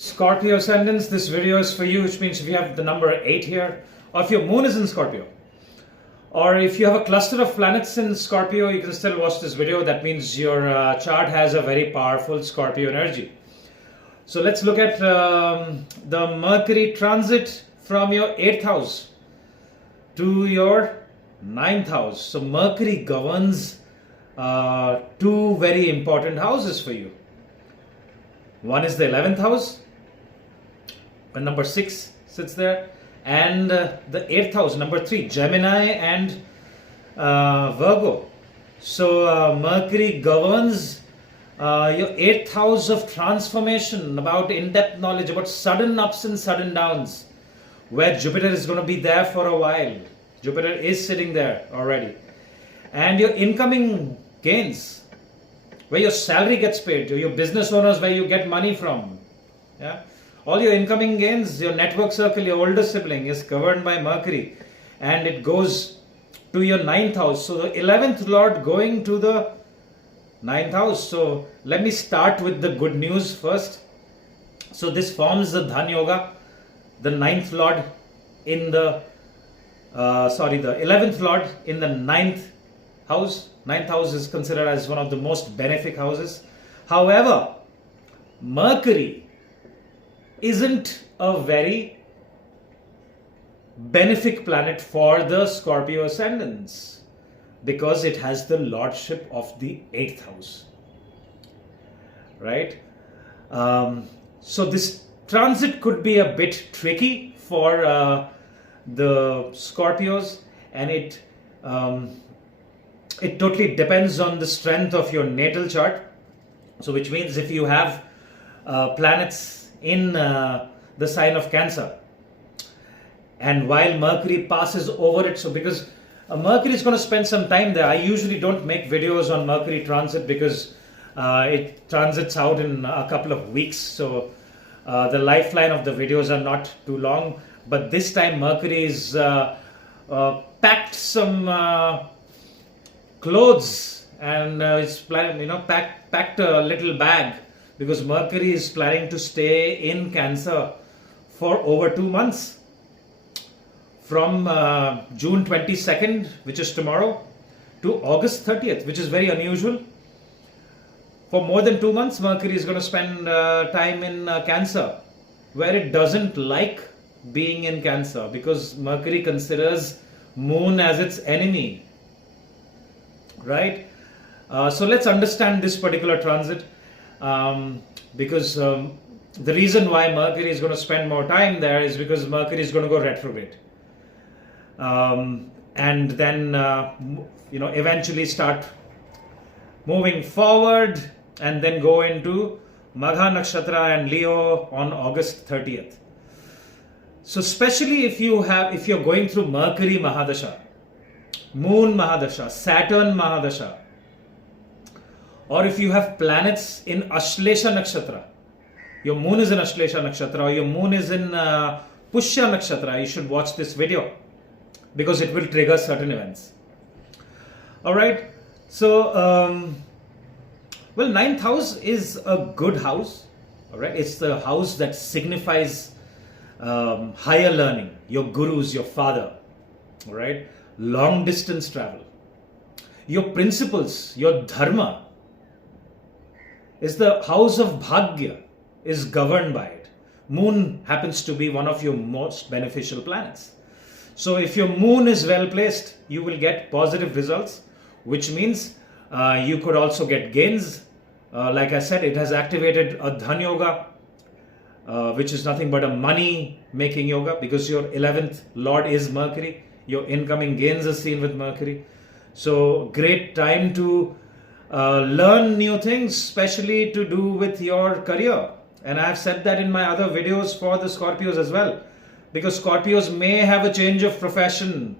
Scorpio Ascendants, this video is for you, which means if you have the number 8 here, or if your moon is in Scorpio, or if you have a cluster of planets in Scorpio, you can still watch this video. That means your chart has a very powerful Scorpio energy. So let's look at the Mercury transit from your 8th house to your 9th house. So Mercury governs two very important houses for you. One is the 11th house, and number 6 sits there, and the 8th house, number 3, Gemini and Virgo. So Mercury governs your 8th house of transformation, about in-depth knowledge, about sudden ups and sudden downs, where Jupiter is going to be there for a while. Jupiter is sitting there already. And your incoming gains, where your salary gets paid, to your business owners, where you get money from. Yeah, all your incoming gains, your network circle, your older sibling is governed by Mercury, and it goes to your 9th house. So the 11th Lord going to the 9th house. So let me start with the good news first. So this forms the Dhan Yoga, the 9th Lord in the the 11th Lord in the 9th house. 9th house is considered as one of the most benefic houses. However, Mercury isn't a very benefic planet for the Scorpio ascendants, because it has the lordship of the 8th house. Right? So this transit could be a bit tricky for the Scorpios, and it totally depends on the strength of your natal chart. So which means if you have planets in the sign of Cancer, and while Mercury passes over it, so because Mercury is going to spend some time there. I usually don't make videos on Mercury transit because it transits out in a couple of weeks, so the lifeline of the videos are not too long. But this time Mercury is packed some clothes, and it's packed a little bag, because Mercury is planning to stay in Cancer for over 2 months, from June 22nd, which is tomorrow, to August 30th, which is very unusual. For more than 2 months, Mercury is going to spend time in Cancer, where it doesn't like being in Cancer, because Mercury considers Moon as its enemy. Right? So let's understand this particular transit, because the reason why Mercury is going to spend more time there is because Mercury is going to go retrograde, and then eventually start moving forward, and then go into Magha Nakshatra and Leo on August 30th. So especially if you're going through Mercury Mahadasha, Moon Mahadasha, Saturn Mahadasha, or if you have planets in Ashlesha Nakshatra, your moon is in Ashlesha Nakshatra, or your moon is in Pushya Nakshatra, you should watch this video, because it will trigger certain events. Alright, so well, 9th house is a good house. Alright, it's the house that signifies higher learning, your gurus, your father. Alright, long distance travel, your principles, your dharma, is the house of Bhagya, is governed by it. Moon happens to be one of your most beneficial planets. So if your moon is well placed, you will get positive results, which means you could also get gains. Like I said, it has activated a Dhan Yoga, which is nothing but a money making yoga, because your 11th Lord is Mercury. Your incoming gains are seen with Mercury. So great time to learn new things, especially to do with your career. And I have said that in my other videos for the Scorpios as well, because Scorpios may have a change of profession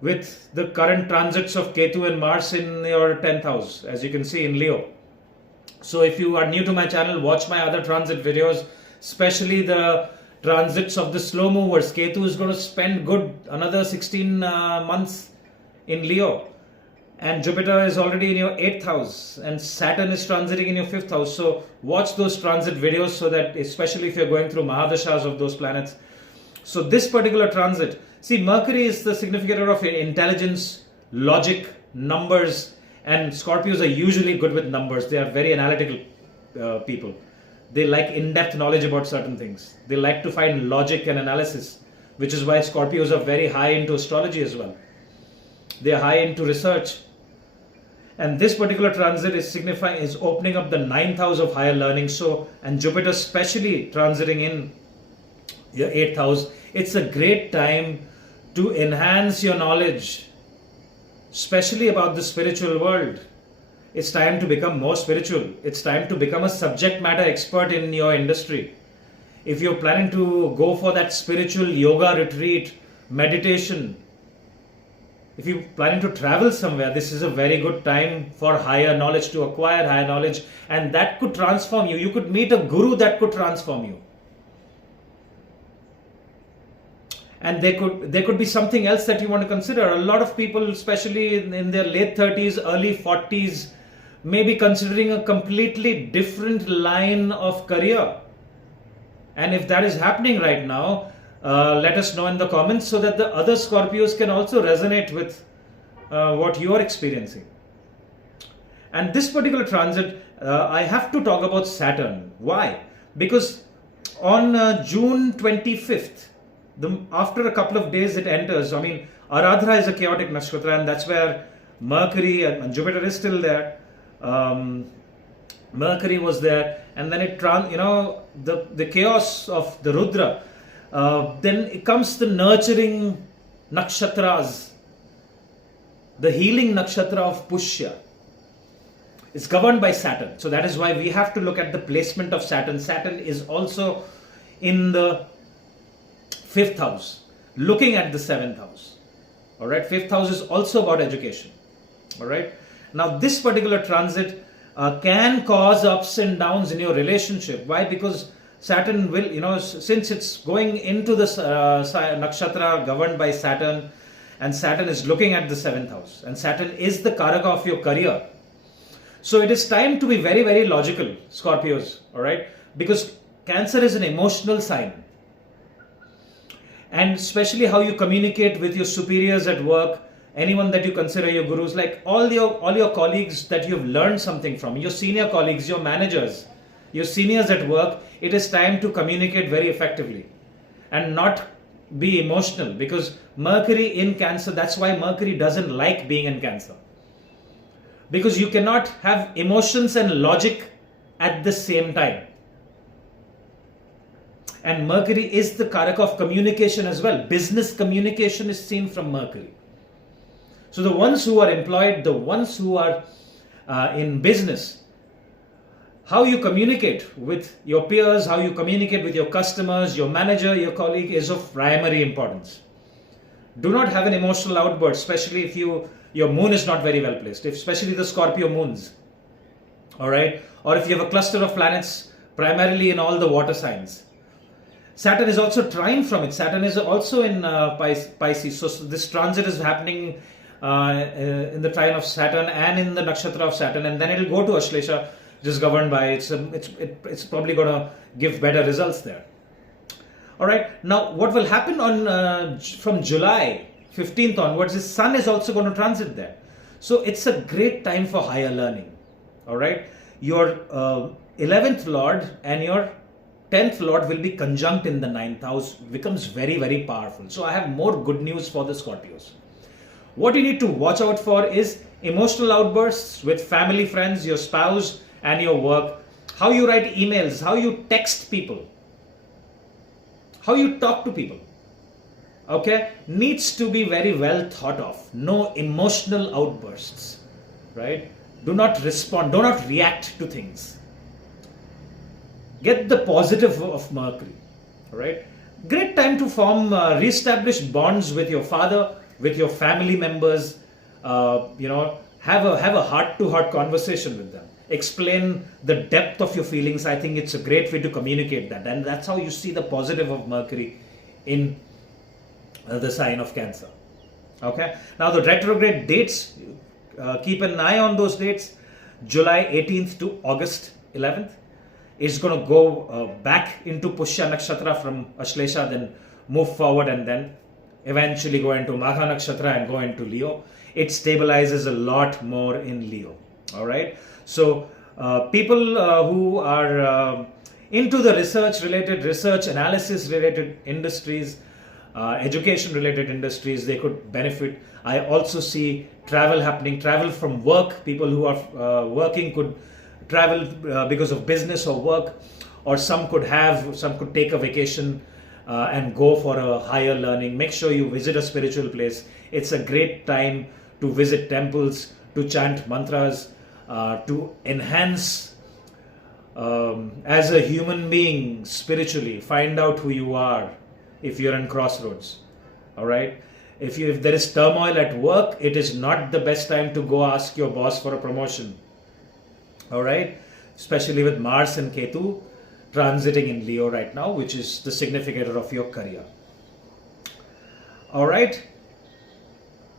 with the current transits of Ketu and Mars in your 10th house, as you can see in Leo. So if you are new to my channel, watch my other transit videos, especially the transits of the slow movers. Ketu is going to spend another 16 months in Leo. and Jupiter is already in your 8th house, and Saturn is transiting in your 5th house. So watch those transit videos, so that, especially if you're going through Mahadashas of those planets. So this particular transit, see, Mercury is the significator of intelligence, logic, numbers, and Scorpios are usually good with numbers. They are very analytical people. They like in-depth knowledge about certain things. They like to find logic and analysis, which is why Scorpios are very high into astrology as well. They are high into research. And this particular transit is opening up the 9th house of higher learning. So, and Jupiter especially transiting in your 8th house. It's a great time to enhance your knowledge, especially about the spiritual world. It's time to become more spiritual. It's time to become a subject matter expert in your industry. If you're planning to go for that spiritual yoga retreat, meditation, if you're planning to travel somewhere, this is a very good time for higher knowledge, to acquire higher knowledge, and that could transform you. You could meet a guru that could transform you. And there could be something else that you want to consider. A lot of people, especially in their late 30s, early 40s, may be considering a completely different line of career. And if that is happening right now, let us know in the comments, so that the other Scorpios can also resonate with what you are experiencing. And this particular transit, I have to talk about Saturn. Why? Because on June 25th, after a couple of days it enters. I mean, Aradhra is a chaotic nakshatra, and that's where Mercury and Jupiter is still there. Mercury was there, and then the chaos of the Rudra. Then it comes the nurturing nakshatras, the healing nakshatra of Pushya. It's governed by Saturn. So that is why we have to look at the placement of Saturn. Saturn is also in the 5th house, looking at the 7th house. All right, 5th house is also about education. All right. Now, this particular transit can cause ups and downs in your relationship. Why? Because Saturn will, since it's going into the nakshatra governed by Saturn, and Saturn is looking at the 7th house, and Saturn is the karaka of your career. So it is time to be very, very logical, Scorpios. All right, because Cancer is an emotional sign. And especially how you communicate with your superiors at work, anyone that you consider your gurus, like all your colleagues that you've learned something from, your senior colleagues, your managers, your seniors at work. It is time to communicate very effectively and not be emotional, because Mercury in Cancer, that's why Mercury doesn't like being in Cancer, because you cannot have emotions and logic at the same time. And Mercury is the karaka of communication as well. Business communication is seen from Mercury. So the ones who are employed, the ones who are in business, how you communicate with your peers, how you communicate with your customers, your manager, your colleague is of primary importance. Do not have an emotional outburst, especially if your moon is not very well placed, especially the Scorpio moons. All right? Or if you have a cluster of planets primarily in all the water signs. Saturn is also trine from it. Saturn is also in Pisces. So this transit is happening in the trine of Saturn and in the nakshatra of Saturn, and then it will go to Ashlesha, just governed by it's probably going to give better results there. All right. Now, what will happen on from July 15th onwards is Sun is also going to transit there. So it's a great time for higher learning. All right. Your 11th Lord and your 10th Lord will be conjunct in the 9th house, becomes very, very powerful. So I have more good news for the Scorpios. What you need to watch out for is emotional outbursts with family, friends, your spouse, and your work. How you write emails, how you text people, how you talk to people. Okay, needs to be very well thought of. No emotional outbursts, right? Do not respond, do not react to things. Get the positive of Mercury, all right? Great time to form, re-establish bonds with your father, with your family members. Have a heart-to-heart conversation with them. Explain the depth of your feelings. I think it's a great way to communicate that, and that's how you see the positive of Mercury in the sign of Cancer. Okay. Now the retrograde dates keep an eye on those dates. July 18th to August 11th. It's going to go back into Pushya Nakshatra from Ashlesha, then move forward and then eventually go into Magha Nakshatra and go into Leo. It stabilizes a lot more in Leo. All right. So people who are into the research analysis related industries, education related industries, they could benefit. I also see travel happening, travel from work. People who are working could travel because of business or work, or some could take a vacation and go for a higher learning. Make sure you visit a spiritual place. It's a great time to visit temples, to chant mantras, to enhance as a human being spiritually. Find out who you are if you're in crossroads. All right. If there is turmoil at work, it is not the best time to go ask your boss for a promotion. All right. Especially with Mars and Ketu transiting in Leo right now, which is the significator of your career. All right.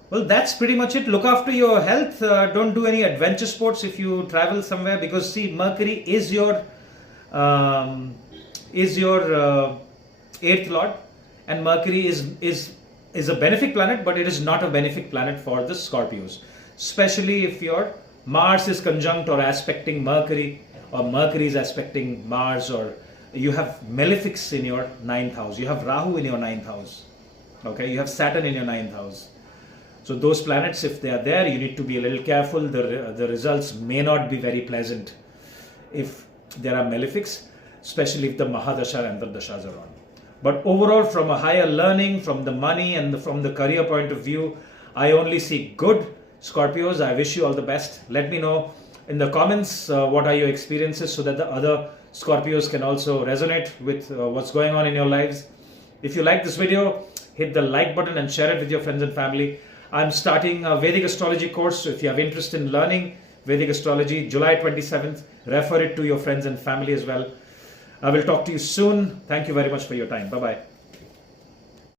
Well, that's pretty much it. Look after your health. Don't do any adventure sports if you travel somewhere, because see, Mercury is your 8th lord, and Mercury is a benefic planet, but it is not a benefic planet for the Scorpios. Especially if your Mars is conjunct or aspecting Mercury, or Mercury is aspecting Mars, or you have malefics in your 9th house. You have Rahu in your 9th house. Okay, you have Saturn in your 9th house. So those planets, if they are there, you need to be a little careful. The results may not be very pleasant if there are malefics, especially if the Mahadasha and Antardashas are on. But overall, from a higher learning, from the money and from the career point of view, I only see good. Scorpios, I wish you all the best. Let me know in the comments what are your experiences, so that the other Scorpios can also resonate with what's going on in your lives. If you like this video, hit the like button and share it with your friends and family. I'm starting a Vedic Astrology course, so if you have interest in learning Vedic Astrology, July 27th, refer it to your friends and family as well. I will talk to you soon. Thank you very much for your time. Bye-bye.